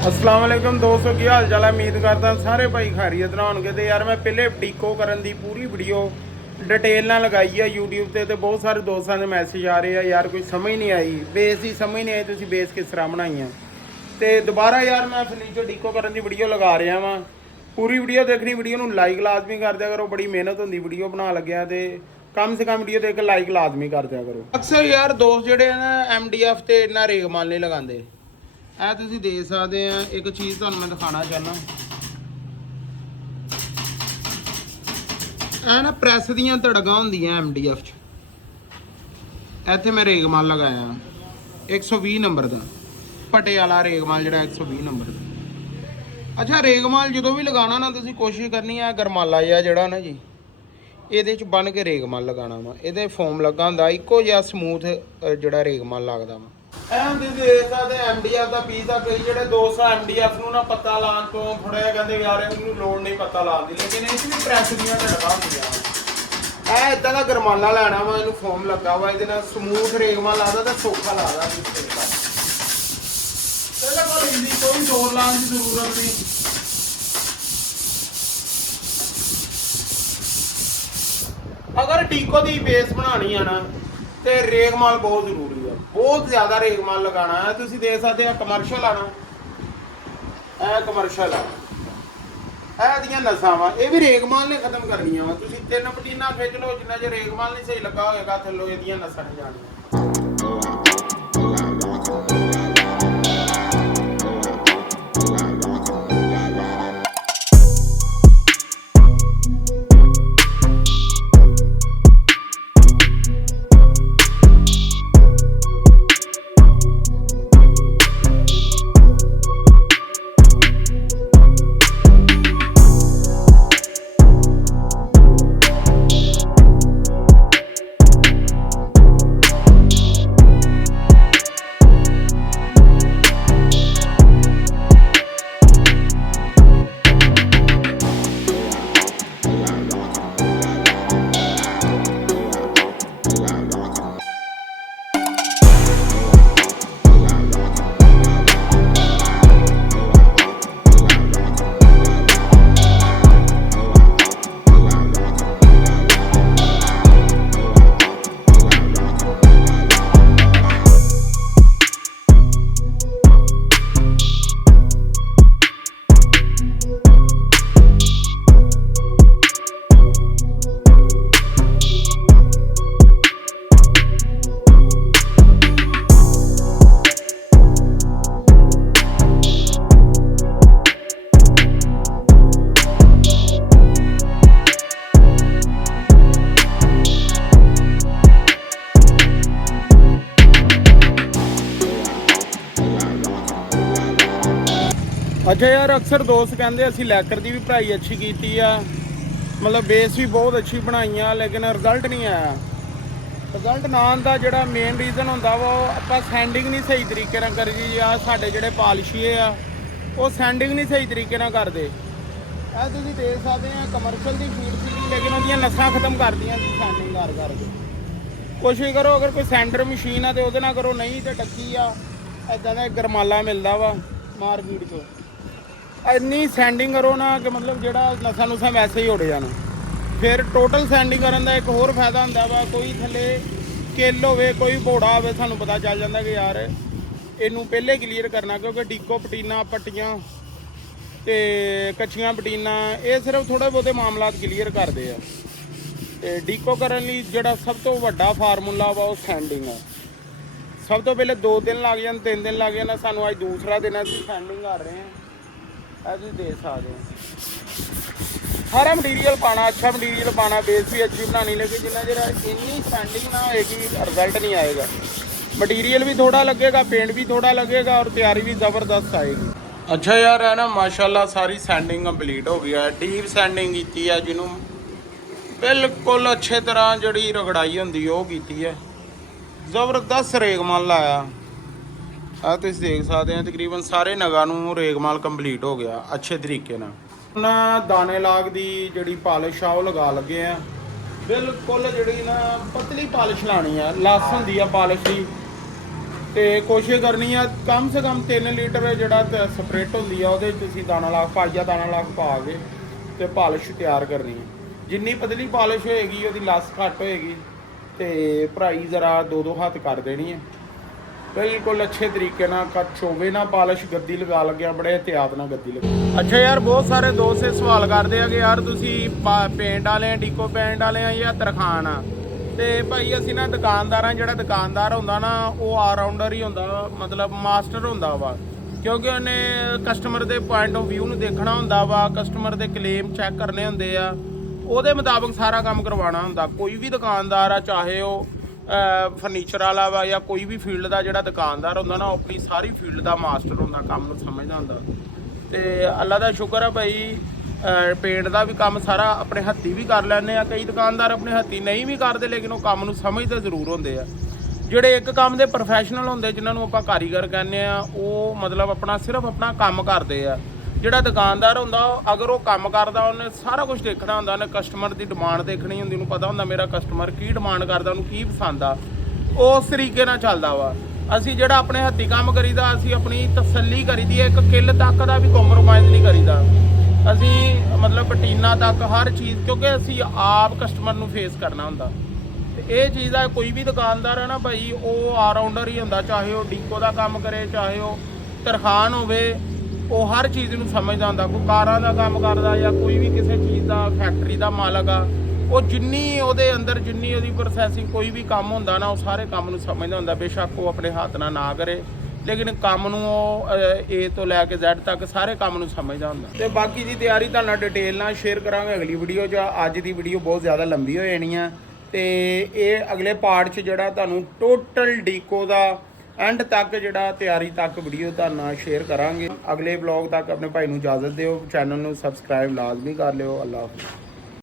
अस्सलाम वालेकुम दोस्तों, की हाल चाल है। उम्मीद करता सारे भाई खैरियत नाल होणगे। ते यार मैं पहले डिको करन दी पूरी वीडियो डिटेल नाल लगाई है यूट्यूब ते बहुत सारे दोस्तों के मैसेज आ रहे हैं यार कोई समझ नहीं आई, बेस की समझ नहीं आई, तुसीं बेस किस तरह बनाई है। तो दोबारा यार मैं फर्नीचर डिको करन दी वीडियो लगा रहा वा। पूरी वीडियो देखनी, वीडियो नूं लाइक लाजमी कर दिया करो, बड़ी मेहनत होंदी वीडियो बना लग्या ते कम से कम वीडियो देख के लाइक लाजमी कर दिया करो। अक्सर यार दोस्त जिहड़े ना MDF ते इन्ना रेगमाल नहीं लगाते। ਇਹ ਤੁਸੀਂ ਦੇਖ ਸਕਦੇ ਆ। ਇੱਕ ਚੀਜ਼ ਤੁਹਾਨੂੰ ਮੈਂ ਦਿਖਾਣਾ ਚਾਹਨਾ, ਇਹ ਨਾ ਪ੍ਰੈਸ ਦੀਆਂ ਧੜਕਾਂ ਹੁੰਦੀਆਂ MDF 'ਚ। ਇੱਥੇ ਮੈਂ ਰੇਗਮਾਲ ਲਗਾਇਆ 120 ਨੰਬਰ ਦਾ, ਪਟੇ ਵਾਲਾ ਰੇਗਮਾਲ ਜਿਹੜਾ 120 ਨੰਬਰ ਦਾ। ਅੱਛਾ, ਰੇਗਮਾਲ ਜਦੋਂ ਵੀ ਲਗਾਉਣਾ ਨਾ ਤੁਸੀਂ ਕੋਸ਼ਿਸ਼ ਕਰਨੀ ਆ ਗਰਮਾਲਾ ਜਿਹਾ ਜਿਹੜਾ ਨਾ ਜੀ ਇਹਦੇ 'ਚ ਬਣ ਕੇ ਰੇਗਮਾਲ ਲਗਾਉਣਾ ਵਾ। ਇਹਦੇ ਫੋਮ ਲੱਗਾ ਹੁੰਦਾ, ਇੱਕੋ ਜਿਹਾ ਸਮੂਥ ਜਿਹੜਾ ਰੇਗਮਾਲ ਲੱਗਦਾ ਵਾ। ਇਹ ਹੁੰਦੀ ਦੇਖ ਸਕਦੇ MDF ਦਾ ਪੀਸ ਆ। ਕਈ ਜਿਹੜੇ ਦੋਸਤ MDF ਨੂੰ ਨਾ ਪੱਤਾ ਲਾਉਣ ਤੋਂ ਥੋੜਾ ਜਿਹਾ ਕਹਿੰਦੇ ਯਾਰ ਇਹਨੂੰ ਲੋੜ ਨਹੀਂ ਪੱਤਾ ਲਾਉਣ ਦੀ, ਲੇਕਿਨ ਇਹ ਵੀ ਪ੍ਰੈਸ ਦੀਆਂ ਧੜਕਾਂ ਹੁੰਦੀਆਂ। ਇਹ ਇਦਾਂ ਦਾ ਗਰਮਾਲਾ ਲੈਣਾ ਵਾ, ਇਹਨੂੰ ਫੋਮ ਲੱਗਾ ਵਾ, ਇਹਦੇ ਨਾਲ ਸਮੂਥ ਰੇਗਮਾਲ ਲੱਗਦਾ ਤੇ ਸੌਖਾ ਲੱਗਦਾ। ਇਹਦੇ ਕੋਲ ਇੰਨੀ ਕੋਈ ਜ਼ੋਰ ਲਾਉਣ ਦੀ ਜ਼ਰੂਰਤ ਨਹੀਂ। ਅਗਰ ਡੀਕੋ ਦੀ ਬੇਸ ਬਣਾਉਣੀ ਆ ਨਾ ਤੇ ਰੇਗਮਾਲ ਬਹੁਤ ਜ਼ਰੂਰੀ ਆ, ਬਹੁਤ ਜ਼ਿਆਦਾ ਰੇਗਮਾਲ ਲਗਾਉਣਾ ਹੈ। ਤੁਸੀਂ ਦੇਖ ਸਕਦੇ ਆ ਕਮਰਸ਼ੀਅਲ ਆਣਾ, ਇਹ ਕਮਰਸ਼ੀਅਲ ਆ, ਇਹ ਦੀਆਂ ਨਸਾਂ ਵਾ, ਇਹ ਵੀ ਰੇਗਮਾਲ ਨੇ ਖਤਮ ਕਰਨੀਆਂ ਵਾ। ਤੁਸੀਂ 3 ਪਟੀਨਾ ਖਿੱਚ ਲਓ, ਜਿੰਨਾ ਜੇ ਰੇਗਮਾਲ ਨਹੀਂ ਸਹੀ ਲੱਗਾ ਹੋਏਗਾ ਥੱਲੋਂ ਇਹਦੀਆਂ ਨਸਾਂ ਨਹੀਂ ਜਾਣੀਆਂ। अच्छा यार, अक्सर दोस्त कहते असी लैकर की भी पढ़ाई अच्छी की है, मतलब बेस भी बहुत अच्छी बनाई है, लेकिन रिजल्ट नहीं आया। रिजल्ट ना आने का मेन रीजन होंदा वा आप सैंडिंग नहीं सही तरीके नाल करी जी। आ साडे जिहड़े पालिशीए आ वो सैंडिंग नहीं सही तरीके नाल करदे। ਇਹ ਤੁਸੀਂ ਦੇਖ ਸਕਦੇ ਆ ਕਮਰਸ਼ੀਅਲ ਦੀ ਫੀਡ ਸੀ, ਲੇਕਿਨ ਉਹਦੀਆਂ ਨਸਾਂ ਖਤਮ ਕਰਦੀਆਂ ਸੀ ਸੈਂਡਿੰਗ ਕਰ ਕਰਕੇ। ਕੋਸ਼ਿਸ਼ ਕਰੋ ਅਗਰ ਕੋਈ ਸੈਂਡਰ ਮਸ਼ੀਨ ਆ ਤੇ ਉਹਦੇ ਨਾਲ ਕਰੋ, ਨਹੀਂ ਤੇ ਟੱਕੀ ਆ ਇਦਾਂ ਦਾ ਗਰਮਾਲਾ ਮਿਲਦਾ ਵਾ ਮਾਰਕੀਟ 'ਚੋਂ। ਇੰਨੀ ਸੈਂਡਿੰਗ ਕਰੋ ਨਾ ਕਿ ਮਤਲਬ ਜਿਹੜਾ ਨਸਾਂ ਨੂਸਾਂ ਵੈਸੇ ਹੀ ਉੱਡ ਜਾਣ। ਫਿਰ ਟੋਟਲ ਸੈਂਡਿੰਗ ਕਰਨ ਦਾ ਇੱਕ ਹੋਰ ਫਾਇਦਾ ਹੁੰਦਾ ਵਾ, ਕੋਈ ਥੱਲੇ ਕਿੱਲ ਹੋਵੇ, ਕੋਈ ਭੋੜਾ ਹੋਵੇ, ਸਾਨੂੰ ਪਤਾ ਚੱਲ ਜਾਂਦਾ ਕਿ ਯਾਰ ਇਹਨੂੰ ਪਹਿਲੇ ਕਲੀਅਰ ਕਰਨਾ, ਕਿਉਂਕਿ ਡੀਕੋ ਪਟੀਨਾ ਪੱਟੀਆਂ ਤੇ ਕੱਚੀਆਂ ਪਟੀਨਾ ਇਹ ਸਿਰਫ ਥੋੜੇ ਬਹੁਤੇ ਮਾਮਲਾਤ ਕਲੀਅਰ ਕਰਦੇ ਆ। ਤੇ ਡੀਕੋ ਕਰਨ ਲਈ ਜਿਹੜਾ ਸਭ ਤੋਂ ਵੱਡਾ ਫਾਰਮੂਲਾ ਵਾ ਉਹ ਸੈਂਡਿੰਗ ਆ। ਸਭ ਤੋਂ ਪਹਿਲੇ 2 ਦਿਨ ਲੱਗ ਜਾਣ, 3 ਦਿਨ ਲੱਗ ਜਾਣ, ਸਾਨੂੰ ਅੱਜ ਦੂਸਰਾ ਦਿਨ ਹੈ, ਅਸੀਂ ਸੈਂਡਿੰਗ ਕਰ ਰਹੇ ਹਾਂ। ਤੁਸੀਂ ਦੇਖ ਸਕਦੇ ਹੋ ਸਾਰਾ ਮਟੀਰੀਅਲ ਪਾਣਾ, ਅੱਛਾ ਮਟੀਰੀਅਲ ਪਾਣਾ, ਬੇਸ ਵੀ ਅੱਛੀ ਬਣਾਉਣੀ, ਲੇਕਿਨ ਜਿੰਨਾ ਜਿਹੜਾ ਇੰਨੀ ਸੈਂਡਿੰਗ ਨਾ ਹੋਏਗੀ ਰਿਜ਼ਲਟ ਨਹੀਂ ਆਏਗਾ। ਮਟੀਰੀਅਲ ਵੀ ਥੋੜਾ ਲੱਗੇਗਾ, ਪੇਂਟ ਵੀ ਥੋੜਾ ਲੱਗੇਗਾ ਔਰ ਤਿਆਰੀ ਵੀ ਜ਼ਬਰਦਸਤ ਆਏਗੀ। अच्छा यार है ना, माशाल्लाह सारी सैंडिंग कंप्लीट हो गई है। डीप सैंडिंग की है, जिन्होंने बिल्कुल अच्छे तरह जी रगड़ाई होंगी वो की है। ज़बरदस्त रेगमाल लाया। ਆ ਤੁਸੀਂ ਦੇਖ ਸਕਦੇ ਆ ਤਕਰੀਬਨ ਸਾਰੇ ਨਗਾਂ ਨੂੰ ਰੇਗਮਾਲ ਕੰਪਲੀਟ ਹੋ ਗਿਆ ਅੱਛੇ ਤਰੀਕੇ ਨਾਲ। ਉਹਨਾਂ ਦਾਣੇ ਲਾਗ ਦੀ ਜਿਹੜੀ ਪਾਲਿਸ਼ ਆ ਉਹ ਲਗਾ ਲੱਗੇ ਆ। ਬਿਲਕੁਲ ਜਿਹੜੀ ਨਾ ਪਤਲੀ ਪਾਲਿਸ਼ ਲਾਣੀ ਆ, ਲਸ ਹੁੰਦੀ ਆ ਪਾਲਿਸ਼ ਦੀ, ਤੇ ਕੋਸ਼ਿਸ਼ ਕਰਨੀ ਆ ਕਮ ਸੇ ਕਮ 3 ਲੀਟਰ ਜਿਹੜਾ ਸਪਰੇਟ ਹੁੰਦੀ ਆ ਉਹਦੇ 'ਚ ਤੁਸੀਂ ਦਾਣਾ ਲਾ ਪਾਈਆ ਦਾਣਾ ਲਾ ਕੇ ਪਾ ਕੇ ਤੇ ਪਾਲਿਸ਼ ਤਿਆਰ ਕਰਨੀ ਹੈ। ਜਿੰਨੀ ਪਤਲੀ ਪਾਲਿਸ਼ ਹੋਏਗੀ ਉਹਦੀ ਲੱਸ ਘੱਟ ਹੋਏਗੀ ਤੇ ਭਰਾਈ ਜ਼ਰਾ 2-2 ਹੱਥ ਕਰ ਦੇਣੀ ਹੈ। ਬਿਲਕੁਲ ਅੱਛੇ ਤਰੀਕੇ ਨਾਲ ਚੋਵੇ ਨਾ ਪਾਲਿਸ਼ ਗੱਦੀ ਲਗਾ ਲੱਗਿਆ ਬੜੇ ਇhtiyਾਤ ਨਾਲ ਗੱਦੀ ਲਗਾ। ਅੱਛਾ ਯਾਰ ਬਹੁਤ ਸਾਰੇ ਦੋਸਤ ਇਹ ਸਵਾਲ ਕਰਦੇ ਆ ਕਿ ਯਾਰ ਤੁਸੀਂ ਪੇਂਟ ਵਾਲੇ ਡੀਕੋ ਪੇਂਟ ਵਾਲੇ ਆ ਜਾਂ ਤਰਖਾਨ ਆ। ਤੇ ਭਾਈ ਅਸੀਂ ਨਾ ਦੁਕਾਨਦਾਰਾਂ ਜਿਹੜਾ ਦੁਕਾਨਦਾਰ ਹੁੰਦਾ ਨਾ ਉਹ ਆਲਰਾਊਂਡਰ ਹੀ ਹੁੰਦਾ, ਮਤਲਬ ਮਾਸਟਰ ਹੁੰਦਾ ਵਾ, ਕਿਉਂਕਿ ਉਹਨੇ ਕਸਟਮਰ ਦੇ ਪੁਆਇੰਟ ਆਫ ਵਿਊ ਨੂੰ ਦੇਖਣਾ ਹੁੰਦਾ ਵਾ, ਕਸਟਮਰ ਦੇ ਕਲੇਮ ਚੈੱਕ ਕਰਨੇ ਹੁੰਦੇ ਆ, ਉਹਦੇ ਮੁਤਾਬਕ ਸਾਰਾ ਕੰਮ ਕਰਵਾਉਣਾ ਹੁੰਦਾ। ਕੋਈ ਵੀ ਦੁਕਾਨਦਾਰ ਆ ਚਾਹੇ ਉਹ ਫਰਨੀਚਰ ਵਾਲਾ ਵਾ ਜਾਂ ਕੋਈ ਵੀ ਫੀਲਡ ਦਾ ਜਿਹੜਾ ਦੁਕਾਨਦਾਰ ਹੁੰਦਾ ਨਾ ਉਹ ਆਪਣੀ ਸਾਰੀ ਫੀਲਡ ਦਾ ਮਾਸਟਰ ਹੁੰਦਾ, ਕੰਮ ਨੂੰ ਸਮਝਦਾ ਹੁੰਦਾ। ਤੇ ਅੱਲਾ ਦਾ ਸ਼ੁਕਰ ਆ ਭਾਈ ਪੇਂਟ ਦਾ ਵੀ ਕੰਮ ਸਾਰਾ ਆਪਣੇ ਹੱਥੀਂ ਵੀ ਕਰ ਲੈਂਦੇ ਆ। ਕਈ ਦੁਕਾਨਦਾਰ ਆਪਣੇ ਹੱਥੀਂ ਨਹੀਂ ਵੀ ਕਰਦੇ ਲੇਕਿਨ ਉਹ ਕੰਮ ਨੂੰ ਸਮਝਦੇ ਜ਼ਰੂਰ ਹੁੰਦੇ ਆ। ਜਿਹੜੇ ਇੱਕ ਕੰਮ ਦੇ ਪ੍ਰੋਫੈਸ਼ਨਲ ਹੁੰਦੇ ਜਿਨ੍ਹਾਂ ਨੂੰ ਆਪਾਂ ਕਾਰੀਗਰ ਕਹਿੰਦੇ ਆ ਉਹ ਮਤਲਬ ਆਪਣਾ ਸਿਰਫ ਆਪਣਾ ਕੰਮ ਕਰਦੇ ਆ। ਜਿਹੜਾ ਦੁਕਾਨਦਾਰ ਹੁੰਦਾ ਅਗਰ ਉਹ ਕੰਮ ਕਰਦਾ ਉਹਨੇ ਸਾਰਾ ਕੁਝ ਦੇਖਣਾ ਹੁੰਦਾ, ਉਹਨੇ ਕਸਟਮਰ ਦੀ ਡਿਮਾਂਡ ਦੇਖਣੀ ਹੁੰਦੀ, ਉਹਨੂੰ ਪਤਾ ਹੁੰਦਾ ਮੇਰਾ ਕਸਟਮਰ ਕੀ ਡਿਮਾਂਡ ਕਰਦਾ, ਉਹਨੂੰ ਕੀ ਪਸੰਦ ਆ, ਉਸ ਤਰੀਕੇ ਨਾਲ ਚੱਲਦਾ ਵਾ। ਅਸੀਂ ਜਿਹੜਾ ਆਪਣੇ ਹੱਥੀਂ ਕੰਮ ਕਰੀਦਾ ਅਸੀਂ ਆਪਣੀ ਤਸੱਲੀ ਕਰੀਦੀ ਹੈ, ਇੱਕ ਕਿੱਲ ਤੱਕ ਦਾ ਵੀ ਕੰਪਰੋਮਾਈਜ਼ ਨਹੀਂ ਕਰੀਦਾ ਅਸੀਂ, ਮਤਲਬ ਪਟੀਨਾ ਤੱਕ ਹਰ ਚੀਜ਼, ਕਿਉਂਕਿ ਅਸੀਂ ਆਪ ਕਸਟਮਰ ਨੂੰ ਫੇਸ ਕਰਨਾ ਹੁੰਦਾ। ਤੇ ਇਹ ਚੀਜ਼ ਆ ਕੋਈ ਵੀ ਦੁਕਾਨਦਾਰ ਹੈ ਨਾ ਭਾਈ ਉਹ ਆਲਰਾਊਂਡਰ ਹੀ ਹੁੰਦਾ, ਚਾਹੇ ਉਹ ਡੀਕੋ ਦਾ ਕੰਮ ਕਰੇ ਚਾਹੇ ਉਹ ਤਰਖਾਨ ਹੋਵੇ, ਉਹ ਹਰ ਚੀਜ਼ ਨੂੰ ਸਮਝਦਾ ਹੁੰਦਾ। ਕੋਈ ਕਾਰਾਂ ਦਾ ਕੰਮ ਕਰਦਾ ਜਾਂ ਕੋਈ ਵੀ ਕਿਸੇ ਚੀਜ਼ ਦਾ ਫੈਕਟਰੀ ਦਾ ਮਾਲਕ ਆ, ਉਹ ਜਿੰਨੀ ਉਹਦੇ ਅੰਦਰ ਜਿੰਨੀ ਉਹਦੀ ਪ੍ਰੋਸੈਸਿੰਗ ਕੋਈ ਵੀ ਕੰਮ ਹੁੰਦਾ ਨਾ ਉਹ ਸਾਰੇ ਕੰਮ ਨੂੰ ਸਮਝਦਾ ਹੁੰਦਾ। ਬੇਸ਼ੱਕ ਉਹ ਆਪਣੇ ਹੱਥ ਨਾਲ ਨਾ ਕਰੇ ਲੇਕਿਨ ਕੰਮ ਨੂੰ ਉਹ A ਤੋਂ ਲੈ ਕੇ Z ਤੱਕ ਸਾਰੇ ਕੰਮ ਨੂੰ ਸਮਝਦਾ ਹੁੰਦਾ। ਤੇ ਬਾਕੀ ਦੀ ਤਿਆਰੀ ਤੁਹਾਨੂੰ ਨਾਲ ਡਿਟੇਲ ਨਾਲ ਸ਼ੇਅਰ ਕਰਾਂਗੇ ਅਗਲੀ ਵੀਡੀਓ 'ਚ। ਅੱਜ ਦੀ ਵੀਡੀਓ ਬਹੁਤ ਜ਼ਿਆਦਾ ਲੰਬੀ ਹੋ ਜਾਣੀ ਆ ਤੇ ਇਹ ਅਗਲੇ ਪਾਰਟ 'ਚ ਜਿਹੜਾ ਤੁਹਾਨੂੰ ਟੋਟਲ ਡੀਕੋ ਦਾ ਐਂਡ ਤੱਕ ਜਿਹੜਾ ਤਿਆਰੀ ਤੱਕ ਵੀਡੀਓ ਤੁਹਾਨੂੰ ਨਾਲ ਸ਼ੇਅਰ ਕਰਾਂਗੇ। ਅਗਲੇ ਵਲੌਗ ਤੱਕ ਆਪਣੇ ਭਾਈ ਨੂੰ ਇਜਾਜ਼ਤ ਦਿਓ, ਚੈਨਲ ਨੂੰ ਸਬਸਕ੍ਰਾਈਬ ਲਾਜ਼ਮੀ ਕਰ ਲਿਓ। ਅੱਲਾ ਹਾਫਿਜ਼।